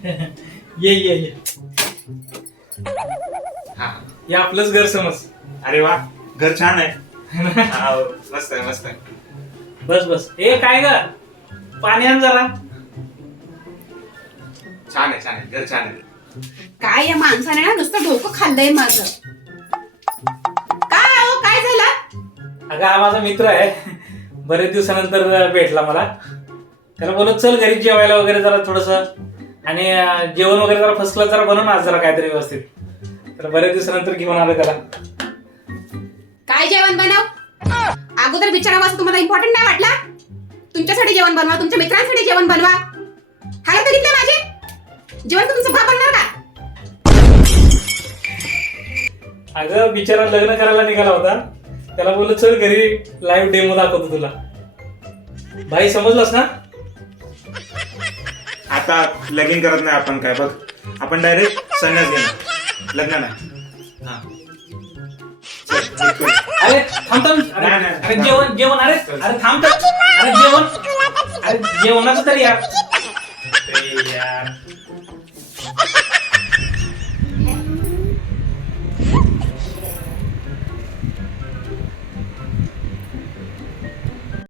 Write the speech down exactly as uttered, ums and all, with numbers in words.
ये ये ये हा. हे आपलंच घर समज. अरे वा, घर छान आहे. हा, मस्त आहे मस्त आहे. बस बस. ए काय ग, पाणी आण जरा. छान आहे छान आहे, घर छान आहे. काय या माणसाने ना नुसतं डोकं खाल्लंय माझं. काय हो, काय झालं? अगं हा माझा मित्र आहे, बरेच दिवसानंतर भेटला मला. त्याला बोलत चल घरी जेवायला वगैरे जरा थोडस, आणि अं, जेवण वगैरे जरा फसलं जरा बनव ना आज जरा काहीतरी व्यवस्थित. तर बरेच दिवसानंतर घेऊन आलो त्याला. काय जेवण बनव? अगोदर विचारावं असं तुम्हाला इम्पॉर्टंट नाही वाटला? तुमच्यासाठी जेवण बनवा, तुमच्या मित्रांसाठी जेवण बनवा. हाय बघितलं माझे जेवण तर तुमचं बाप बनणार का? अगं बिचारा लग्न करायला निघाला होता, त्याला बोललो चल घरी लाईव्ह डेमो दाखवतो तुला. भाई समजलंस ना? आता लगीन करत नाही आपण, काय बघ आपण डायरेक्ट संन्यास घेणार, लग्न नाही. हा. चल, निघतो. अरे थांब थांब. अरे नाही, नाही. अरे जेवण जेवण अरे अरे थांब थांब. अरे जेवण, अरे जेवणाचं तरी यार. अरे यार.